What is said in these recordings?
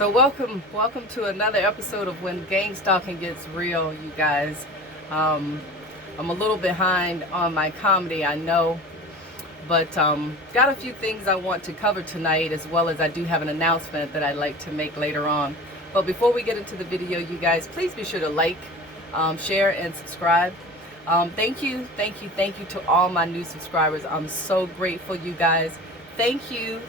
So welcome to another episode of When Gangstalking Gets Real, you guys. I'm a little behind on my comedy, I know, but got a few things I want to cover tonight, as well as I do have an announcement that I'd like to make later on. But before we get into the video, you guys, please be sure to like, share, and subscribe. Thank you to all my new subscribers. I'm so grateful, you guys. Thank you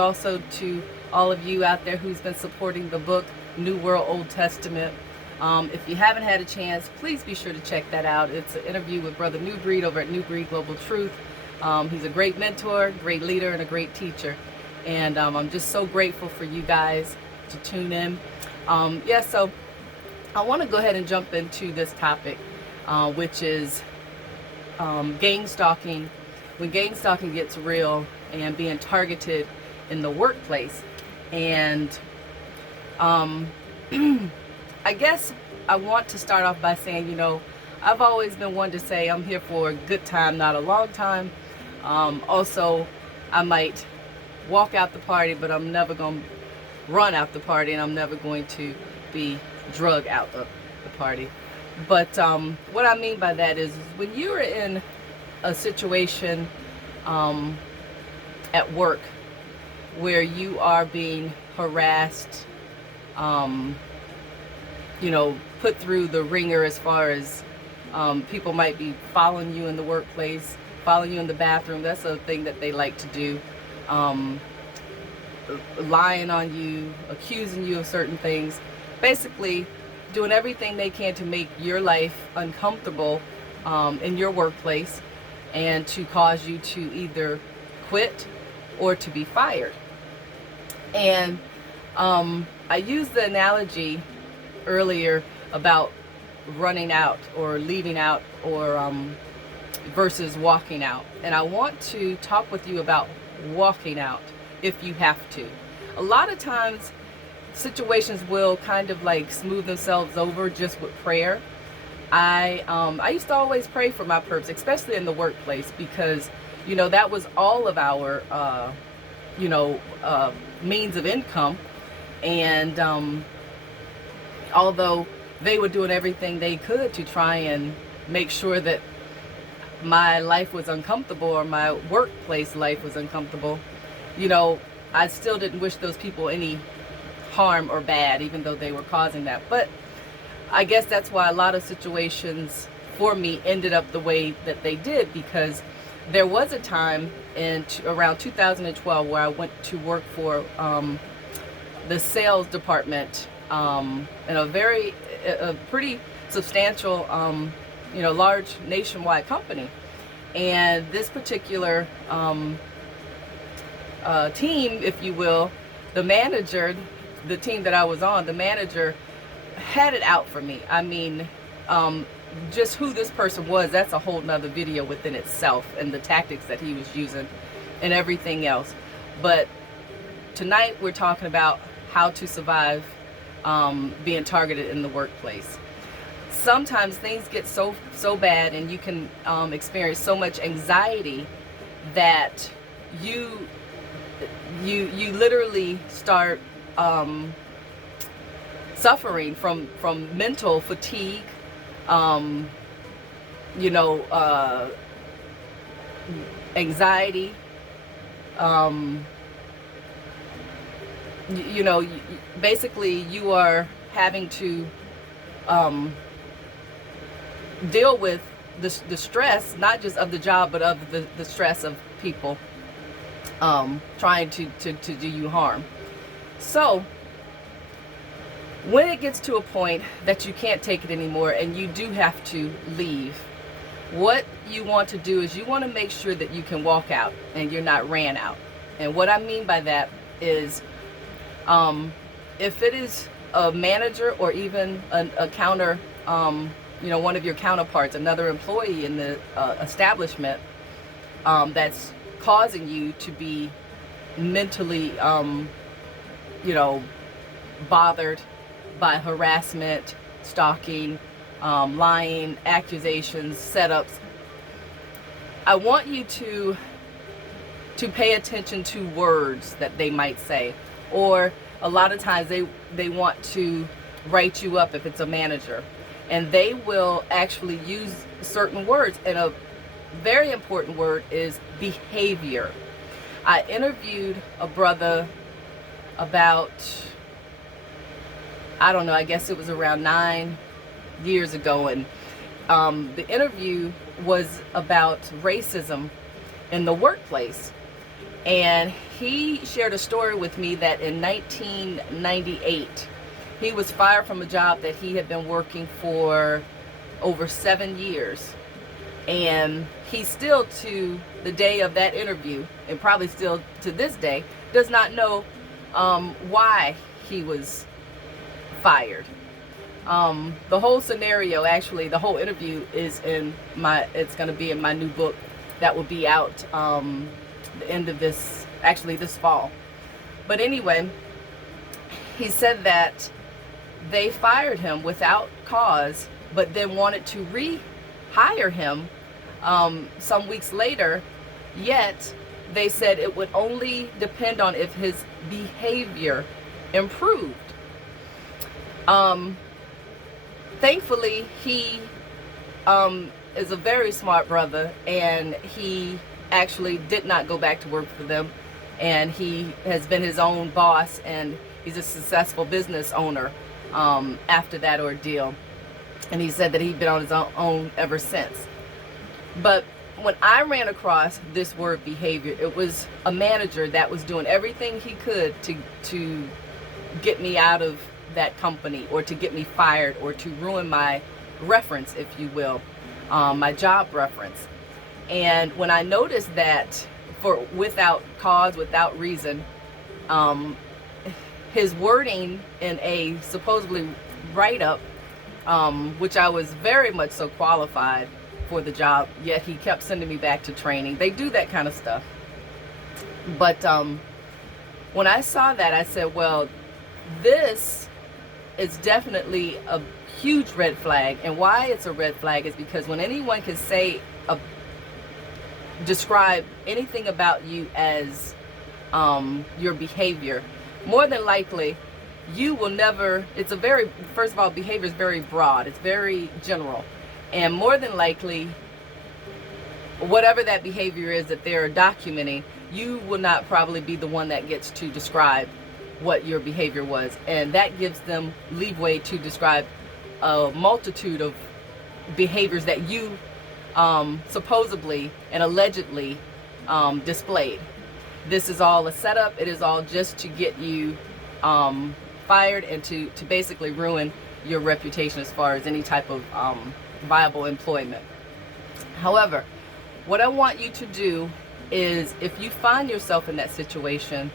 also to all of you out there who's been supporting the book New World Old Testament. If you haven't had a chance, please be sure to check that out. It's an interview with Brother New Breed over at New Breed Global Truth. He's a great mentor, great leader, and a great teacher. And I'm just so grateful for you guys to tune in. So I want to go ahead and jump into this topic, which is gang stalking. When gang stalking gets real and being targeted in the workplace. And I guess I want to start off by saying, I've always been one to say I'm here for a good time, not a long time. Also, I might walk out the party, but I'm never going to run out the party, and I'm never going to be drug out of the party. But what I mean by that is when you're in a situation at work where you are being harassed, put through the ringer, as far as people might be following you in the workplace, following you in the bathroom. That's a thing that they like to do. Lying on you, accusing you of certain things, basically doing everything they can to make your life uncomfortable in your workplace, and to cause you to either quit or to be fired. And I used the analogy earlier about running out or leaving out, or versus walking out. And I want to talk with you about walking out if you have to. A lot of times situations will kind of like smooth themselves over just with prayer. I used to always pray for my perps, especially in the workplace, because that was all of our means of income. And although they were doing everything they could to try and make sure that my life was uncomfortable, or my workplace life was uncomfortable, I still didn't wish those people any harm or bad, even though they were causing that. But I guess that's why a lot of situations for me ended up the way that they did, because there was a time in around 2012 where I went to work for the sales department in a pretty substantial, large nationwide company. And this particular team, if you will, the manager, the team that I was on, the manager had it out for me. I mean, just who this person was, that's a whole nother video within itself, and the tactics that he was using and everything else. But tonight we're talking about how to survive being targeted in the workplace. Sometimes things get so bad, and you can experience so much anxiety that you literally start suffering from mental fatigue, anxiety, basically you are having to deal with the stress, not just of the job, but of the stress of people trying to do you harm. So when it gets to a point that you can't take it anymore and you do have to leave, what you want to do is you want to make sure that you can walk out and you're not ran out. And what I mean by that is, if it is a manager or even a counter, one of your counterparts, another employee in the establishment, that's causing you to be mentally, bothered by harassment, stalking, lying, accusations, setups, I want you to pay attention to words that they might say, or a lot of times they want to write you up if it's a manager, and they will actually use certain words, and a very important word is behavior. I interviewed a brother about, I don't know, I guess it was around 9 years ago, and the interview was about racism in the workplace. And he shared a story with me that in 1998, he was fired from a job that he had been working for over 7 years. And he still, to the day of that interview, and probably still to this day, does not know why he was fired. The whole scenario, actually, the whole interview is it's going to be in my new book that will be out the end of this fall. But anyway, he said that they fired him without cause, but then wanted to rehire him some weeks later, yet they said it would only depend on if his behavior improved. Thankfully, he is a very smart brother, and he actually did not go back to work for them, and he has been his own boss, and he's a successful business owner after that ordeal. And he said that he'd been on his own ever since. But when I ran across this word behavior, it was a manager that was doing everything he could to get me out of that company, or to get me fired, or to ruin my reference, if you will, my job reference. And when I noticed that without cause, without reason, his wording in a supposedly write-up, which I was very much so qualified for the job, yet he kept sending me back to training. They do that kind of stuff. But when I saw that, I said, well, this is definitely a huge red flag. And why it's a red flag is because when anyone can describe anything about you as your behavior, more than likely you will never, first of all, behavior is very broad, it's very general, and more than likely whatever that behavior is that they're documenting, you will not probably be the one that gets to describe what your behavior was, and that gives them leeway to describe a multitude of behaviors that you supposedly and allegedly displayed. This is all a setup. It is all just to get you fired, and to basically ruin your reputation as far as any type of viable employment. However, what I want you to do is, if you find yourself in that situation,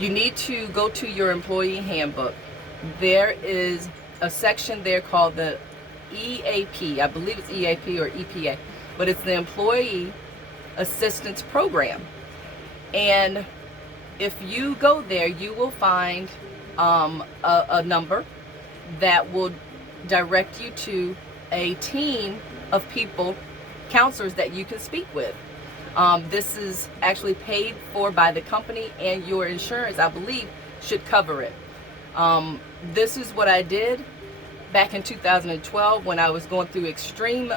you need to go to your employee handbook. There is a section there called the EAP. I believe it's EAP or EPA, but it's the Employee Assistance Program. And if you go there, you will find a number that will direct you to a team of people, counselors that you can speak with. This is actually paid for by the company, and your insurance, I believe, should cover it. This is what I did back in 2012 when I was going through extreme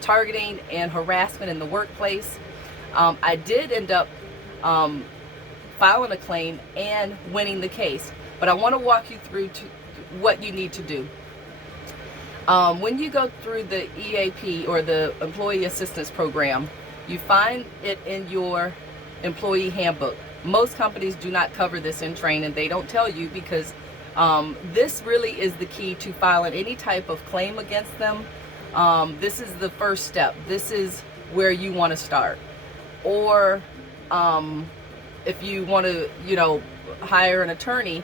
targeting and harassment in the workplace. I did end up filing a claim and winning the case, but I want to walk you through what you need to do. When you go through the EAP, or the Employee Assistance Program, you find it in your employee handbook. Most companies do not cover this in training. They don't tell you, because this really is the key to filing any type of claim against them. This is the first step. This is where you want to start. Or if you want to, hire an attorney,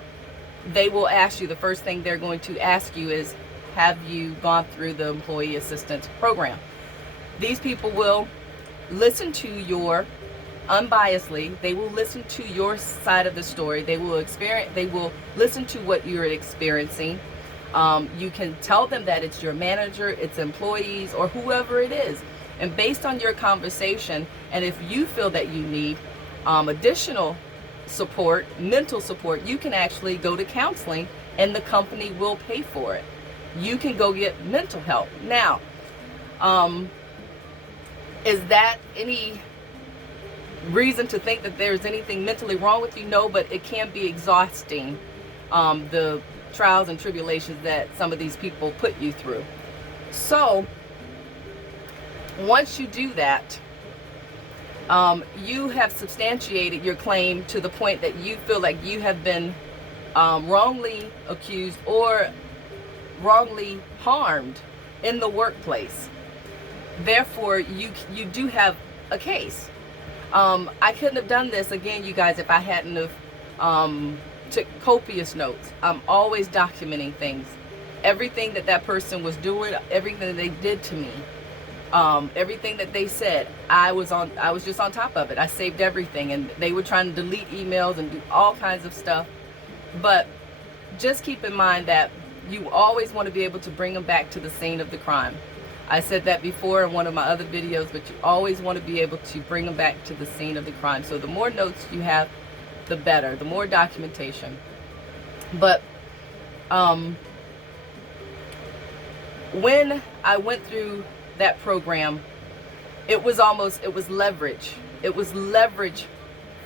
they will ask you, the first thing they're going to ask you is, have you gone through the Employee Assistance Program? These people will listen to your unbiasedly. They will listen to your side of the story. They will listen to what you're experiencing. You can tell them that it's your manager, it's employees, or whoever it is. And based on your conversation, and if you feel that you need additional support, mental support, you can actually go to counseling and the company will pay for it. You can go get mental help. Now, is that any reason to think that there's anything mentally wrong with you? No, but it can be exhausting, the trials and tribulations that some of these people put you through. So once you do that, you have substantiated your claim to the point that you feel like you have been wrongly accused or wrongly harmed in the workplace. Therefore, you do have a case. I couldn't have done this, again, you guys, if I hadn't have took copious notes. I'm always documenting things. Everything that person was doing, everything that they did to me, everything that they said, I was just on top of it. I saved everything, and they were trying to delete emails and do all kinds of stuff. But just keep in mind that you always want to be able to bring them back to the scene of the crime. I said that before in one of my other videos, but you always want to be able to bring them back to the scene of the crime. So the more notes you have, the better, the more documentation. But when I went through that program, it was leverage. It was leverage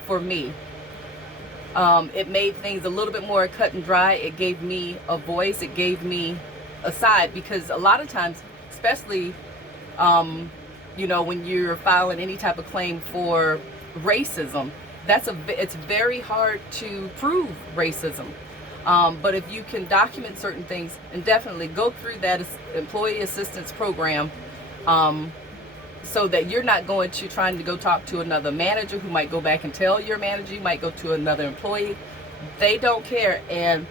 for me. It made things a little bit more cut and dry. It gave me a voice. It gave me a side, because a lot of times, especially, when you're filing any type of claim for racism, it's very hard to prove racism. But if you can document certain things and definitely go through that employee assistance program, so that you're not going to trying to go talk to another manager who might go back and tell your manager, you might go to another employee. They don't care, and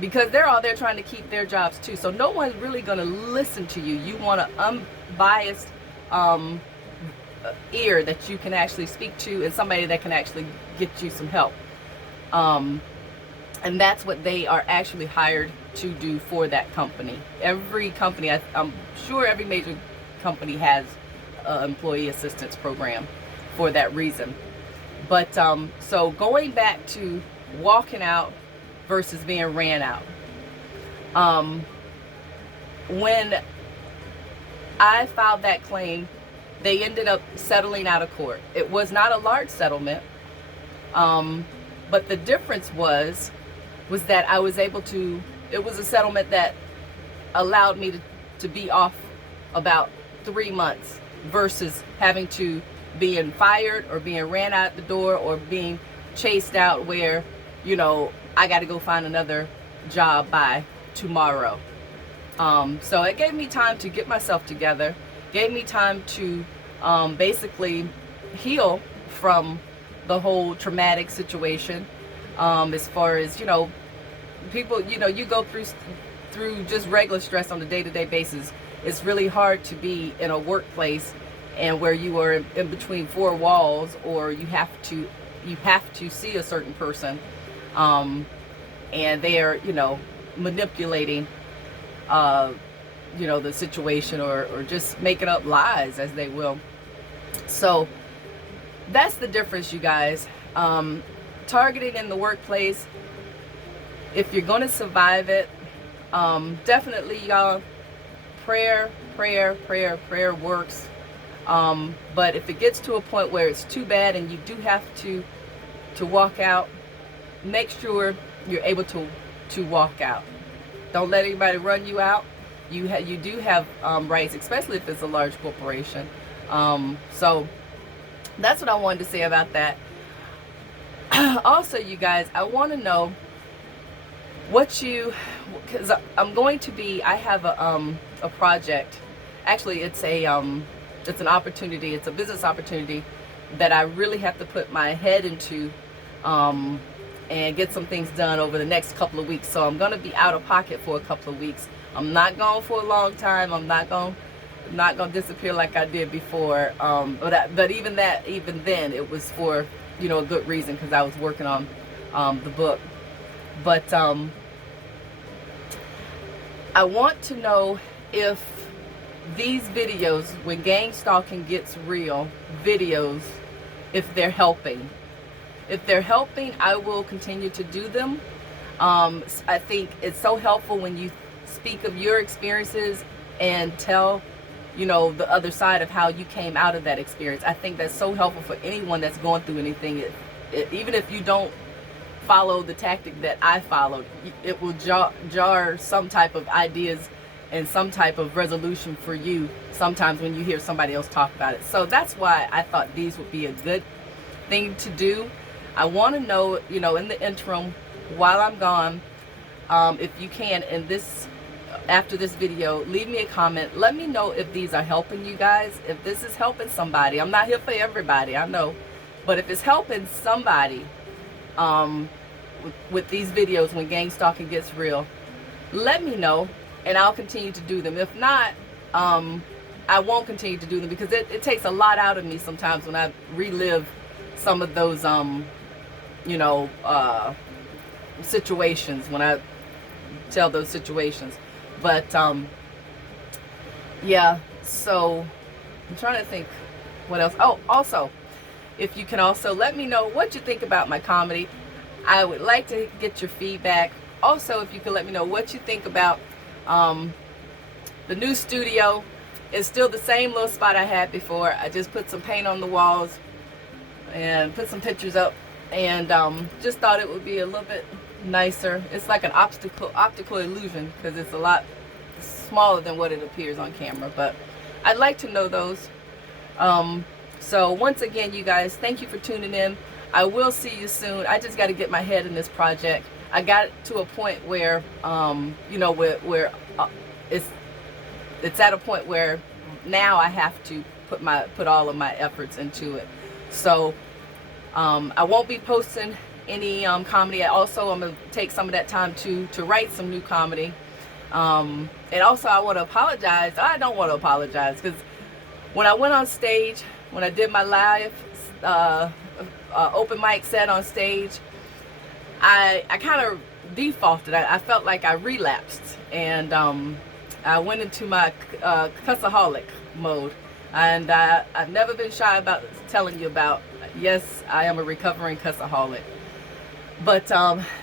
because they're all there trying to keep their jobs too. So no one's really going to listen to you. You want an unbiased ear that you can actually speak to, and somebody that can actually get you some help. And that's what they are actually hired to do for that company. Every company, I'm sure every major company has an employee assistance program for that reason. But so going back to walking out versus being ran out. When I filed that claim, they ended up settling out of court. It was not a large settlement, but the difference was that I was able to, it was a settlement that allowed me to be off about 3 months versus having to being fired or being ran out the door or being chased out where, I got to go find another job by tomorrow. So it gave me time to get myself together, gave me time to basically heal from the whole traumatic situation. As far as, people, you go through just regular stress on a day-to-day basis. It's really hard to be in a workplace and where you are in between four walls, or you have to see a certain person, and they are, manipulating, the situation, or just making up lies as they will. So that's the difference, you guys. Targeting in the workplace, if you're going to survive it, definitely, y'all, prayer works. But if it gets to a point where it's too bad and you do have to walk out, make sure you're able to walk out. Don't let anybody run you out. You do have rights, especially if it's a large corporation. So that's what I wanted to say about that. Also, you guys, I want to know because I'm going to be, I have a project. Actually, it's an opportunity. It's a business opportunity that I really have to put my head into, and get some things done over the next couple of weeks. So I'm going to be out of pocket for a couple of weeks. I'm not gone for a long time. I'm not going to disappear like I did before. But even then, it was for, a good reason, because I was working on the book. But I want to know if these videos, when gang stalking gets real, videos, if they're helping. if they're helping, I will continue to do them. I think it's so helpful when you speak of your experiences and tell, you know, the other side of how you came out of that experience. I think that's so helpful for anyone that's going through anything. Even if you don't follow the tactic that I followed, it will jar some type of ideas and some type of resolution for you sometimes when you hear somebody else talk about it. So that's why I thought these would be a good thing to do. I want to know, you know, in the interim, while I'm gone, if you can, after this video, leave me a comment. Let me know if these are helping you guys, if this is helping somebody. I'm not here for everybody, I know, but if it's helping somebody with these videos when gang stalking gets real, let me know and I'll continue to do them. If not, I won't continue to do them, because it takes a lot out of me sometimes when I relive some of those you know, situations, when I tell those situations. But yeah, so I'm trying to think what else. Oh, also, if you can also let me know what you think about my comedy. I would like to get your feedback. Also, if you could let me know what you think about the new studio. It's still the same little spot I had before. I just put some paint on the walls and put some pictures up, and just thought it would be a little bit nicer. It's like an optical illusion, because it's a lot smaller than what it appears on camera, but I'd like to know those. So once again, you guys, thank you for tuning in. I will see you soon. I just got to get my head in this project. I got to a point where you know, where it's at a point where now I have to put all of my efforts into it. So I won't be posting any comedy. Also, I'm gonna take some of that time to write some new comedy. And also, I want to apologize. I don't want to apologize, because when I went on stage, when I did my live open mic set on stage, I kind of defaulted. I felt like I relapsed, and I went into my cussaholic mode. And I've never been shy about telling you about, yes, I am a recovering cussaholic. But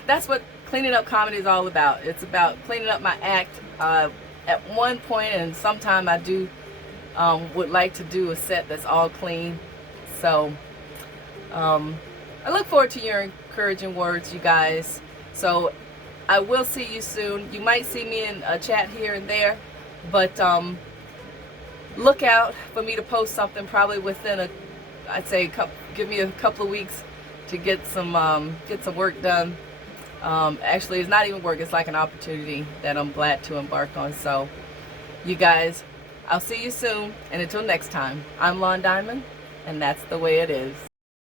that's what cleaning up comedy is all about. It's about cleaning up my act. At one point, and sometime I do would like to do a set that's all clean. So I look forward to your encouraging words, you guys. So I will see you soon. You might see me in a chat here and there, but look out for me to post something probably within I'd say give me a couple of weeks to get some work done. Actually, it's not even work, it's like an opportunity that I'm glad to embark on. So you guys, I'll see you soon, and until next time, I'm Lon Diamond, and that's the way it is.